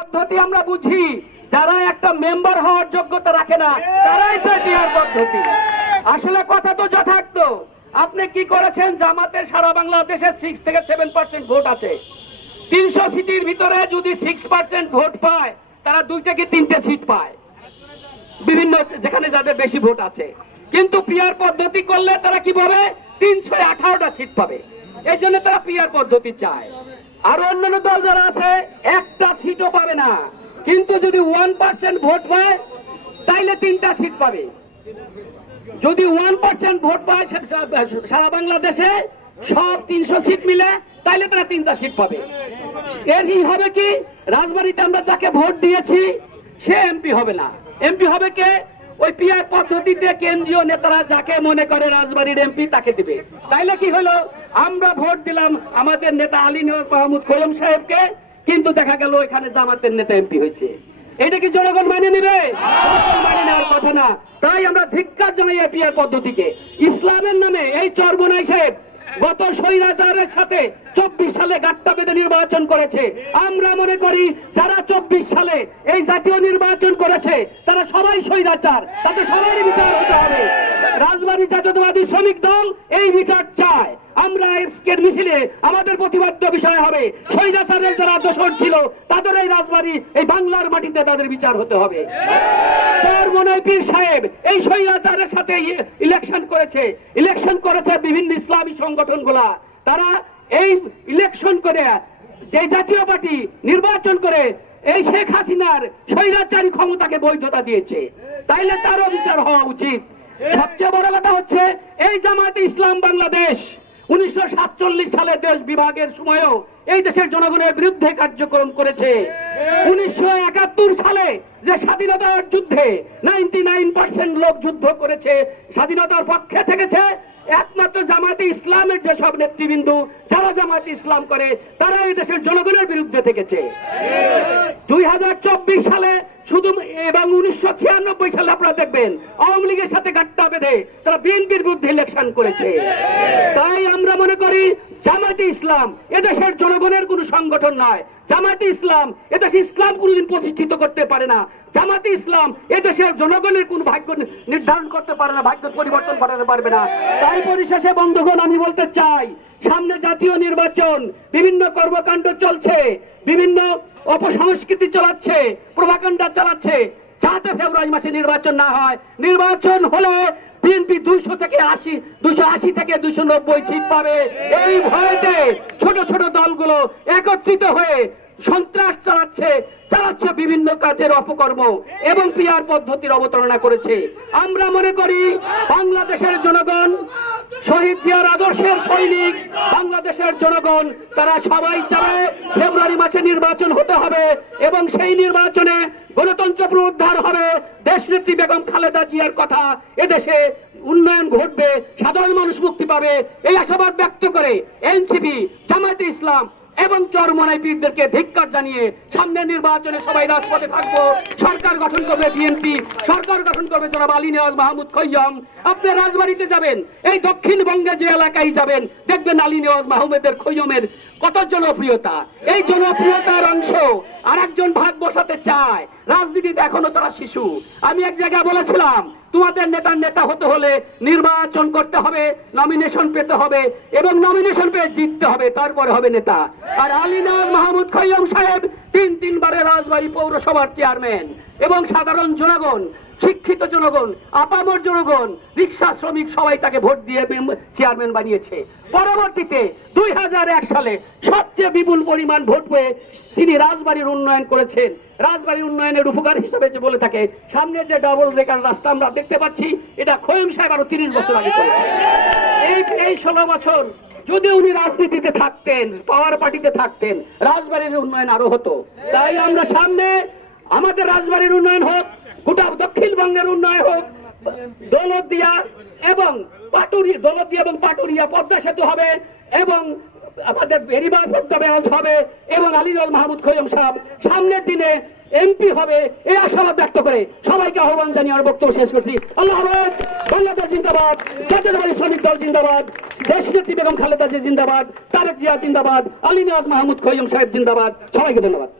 পদ্ধতি আমরা বুঝি, যারা একটা মেম্বার হওয়ার যোগ্যতা রাখে না, তারাই চায় পিয়ার পদ্ধতি। আসলে কথা তো যথার্থ। আপনি কি করেছেন? জামাতের সারা বাংলাদেশে সিক্স থেকে সেভেন পার্সেন্ট ভোট আছে। তিনশো সিটির ভিতরে যদি সিক্স পার্সেন্ট ভোট পায়, তারা দুইটা কি তিনটে সিট পায়? বিভিন্ন যেখানে যাদের বেশি ভোট আছে। কিন্তু পিয়ার পদ্ধতি করলে তারা কি পাবে তিনশো আঠারোটা সিট পাবে। এই জন্য তারা পিয়ার পদ্ধতি চায়। আর অন্যান্য দল যারা আছে, একটা সিটও পাবে না। কিন্তু যদি ওয়ান পার্সেন্ট ভোট পায়, তাইলে তিনটা সিট পাবে। যদি ওয়ান পার্সেন্ট ভোট পায় সারা বাংলাদেশে সব তিনশো সিট মিলে, তাইলে তারা তিনটা সিট পাবে। এরই হবে কি, রাজবাড়িতে আমরা যাকে ভোট দিয়েছি, সে এমপি হবে না। এমপি হবে কে? ওই পিয়ার পদ্ধতিতে কেন্দ্রীয় নেতারা যাকে মনে করে রাজবাড়ির এমপি তাকে দিবে। তাইলে কি হলো? আমরা ভোট দিলাম আমাদের নেতা আলী নিয়োগ মাহমুদ কলম সাহেবকে, কিন্তু দেখা গেল এখানে জামাতের নেতা এমপি হয়েছে। এটা কি জনগণ মানে নিবে? মানে নেওয়ার কথা না। তাই আমরা ধিক্কার জানাই পিআর পদ্ধতিকে। ইসলামের নামে এই চরবনাই সাহেব গত স্বৈরাচারের সাথে চব্বিশ সালে গাট্টা বেঁধে নির্বাচন করেছে। আমরা মনে করি যারা চব্বিশ সালে এই জাতীয় নির্বাচন করেছে, তারা সবাই স্বৈরাচার, তাদের সবাই বিচার হতে হবে। রাজবাড়ী জাতীয়তাবাদী শ্রমিক দল এই বিচার চায়। আমরা আজকের মিছিলে আমাদের প্রতিবাদ্য বিষয় হবে। স্বৈরাচারের যারা দোষর ছিল, তাদের এই রাজবাড়ী, এই বাংলার মাটিতে তাদের বিচার হতে হবে। চরমনাই পীর সাহেব, এই সাথে ইলেকশন করেছে। ইলেকশন করেছে বিভিন্ন ইসলামী তারা এই ইলেকশন করে, যে জাতীয় পার্টি নির্বাচন করে, এই শেখ হাসিনার স্বৈরাচারী ক্ষমতাকে বৈধতা দিয়েছে। তাইলে তারও বিচার হওয়া উচিত। সবচেয়ে বড় কথা হচ্ছে, এই জামাতে ইসলাম বাংলাদেশ উনিশশো সাতচল্লিশ সালে দেশ বিভাগের সময়ও এই দেশের জনগণের বিরুদ্ধে কার্যক্রম করেছে। উনিশশো একাত্তর সালে যে স্বাধীনতার যুদ্ধে নাইনটি লোক যুদ্ধ করেছে, স্বাধীনতার পক্ষে থেকেছে একমাত্র জামাতে ইসলামের যেসব নেতৃবৃন্দ, যারা জামাতে ইসলাম করে, তারা এই দেশের জনগণের বিরুদ্ধে থেকেছে। দুই হাজার চব্বিশ সালে শুধু এবং উনিশশো ছিয়ানব্বই সালে আপনারা দেখবেন, আওয়ামী লীগের সাথে গাট্টা বেঁধে তারা বিএনপির বিরুদ্ধে ইলেকশন করেছে। তাই আমরা মনে করি জামাতে ইসলাম এদেশের জনগণের কোনো সংগঠন নয়। জামাতে ইসলাম এদেশে ইসলাম কোনোদিন প্রতিষ্ঠিত করতে পারে না। জামাতে ইসলাম এদেশের জনগণের কোন ভাগ্য নির্ধারণ করতে পারে না, ভাগ্য পরিবর্তন করতে পারবে না। তাই পরিশেষে, বন্ধুগণ, আমি বলতে চাই, সামনে জাতীয় নির্বাচন, বিভিন্ন কর্মকাণ্ড চলছে, বিভিন্ন অপসংস্কৃতি চালাচ্ছে, প্রভাকাণ্ডা চালাচ্ছে। যাতে ফেব্রুয়ারি মাসে নির্বাচন না হয়, নির্বাচন হলে বিএনপি দুইশো থেকে আশি দুশো আশি থেকে দুশো নব্বই সিট পাবে। এই ভয়েতে ছোট ছোট দলগুলো একত্রিত হয়ে সন্ত্রাস চালাচ্ছে চালাচ্ছে বিভিন্ন কাজের অপকর্ম এবং পিয়ার পদ্ধতির অবতারণা করেছে। আমরা মনে করি বাংলাদেশের জনগণ শহীদ জিয়ার আদর্শের সৈনিক বাংলাদেশের জনগণ, তারা সবাই চায় ফেব্রুয়ারি মাসে নির্বাচন হতে হবে এবং সেই নির্বাচনে গণতন্ত্র পুনরুদ্ধার হবে। দেশ দেশনেত্রী বেগম খালেদা জিয়ার কথা এদেশে উন্নয়ন ঘটবে, সাধারণ মানুষ মুক্তি পাবে। এই আশাবাদ ব্যক্ত করে এনসিপি, জামায়াতে ইসলাম এবং চরমনাই পীরদেরকে ধিক্কার জানিয়ে সামনের নির্বাচনে সবাই রাজপথে থাকব। সরকার গঠন করবে বিএনপি সরকার গঠন করবে জনাব আলী নেওয়াজ মাহমুদ খৈয়ম। আপনি রাজবাড়িতে যাবেন, এই দক্ষিণবঙ্গে যে এলাকায় যাবেন, দেখবেন আলী নেওয়াজ মাহমুদের খৈয়মের কত জনপ্রিয়তা। এই জনপ্রিয়তার অংশ আর একজন ভাগ বসাতে চায়। রাজনীতিতে এখনও তারা শিশু। আমি এক জায়গায় বলেছিলাম তোমাদের নেতার নেতা হতে হলে নির্বাচন করতে হবে নমিনেশন পেতে হবে এবং নমিনেশন পেয়ে জিততে হবে, তারপরে হবে নেতা। আর আলিনাজ মাহমুদ খৈয়ম সাহেব তিন তিনবারের রাজবাড়ী পৌরসভার চেয়ারম্যান এবং সাধারণ জনগণ শিক্ষিত জনগণ, আপামর জনগণ রিক্সা শ্রমিক সবাই তাকে ভোট দিয়ে চেয়ারম্যান বানিয়েছে। পরবর্তীতে দুই সালে সবচেয়ে বিপুল পরিমাণ ভোট পেয়ে তিনি রাজবাড়ির উন্নয়ন করেছেন। রাজবাড়ির উন্নয়নের উপকার হিসেবে যে বলে থাকে, সামনে যে ডাবল রেকার রাস্তা আমরা দেখতে পাচ্ছি, এটা খোয়েম সাহেব আরও তিরিশ বছর আগে এই এই ষোলো বছর যদি উনি রাজনীতিতে থাকতেন পাওয়ার পার্টিতে থাকতেন, রাজবাড়ির উন্নয়ন আরও হতো। তাই আমরা সামনে আমাদের রাজবাড়ির উন্নয়ন হোক গোটা দক্ষিণবঙ্গের উন্নয়ন হোক, দৌলতদিয়া এবং পাটুরি, দৌলতদিয়া এবং পাটুরিয়া পদ্মা সেতু হবে এবং আমাদের বেরিবার পদ্মা হবে এবং আলিনুল মাহমুদ খৈয়ম সাহেব সামনের দিনে এমপি হবে এই আশাবাদ ব্যক্ত করে সবাইকে আহ্বান জানিয়ে আমার বক্তব্য শেষ করছি। আল্লাহ বাংলাদেশ জিন্দাবাদ জাতীয়তাবাদী শ্রমিক দল জিন্দাবাদ দেশ নেত্রী বেগম খালেদা জিন্দাবাদ, তারেক জিয়া জিন্দাবাদ আলী নিয়াজ মাহমুদ খৈয়ম সাহেব জিন্দাবাদ, সবাইকে ধন্যবাদ।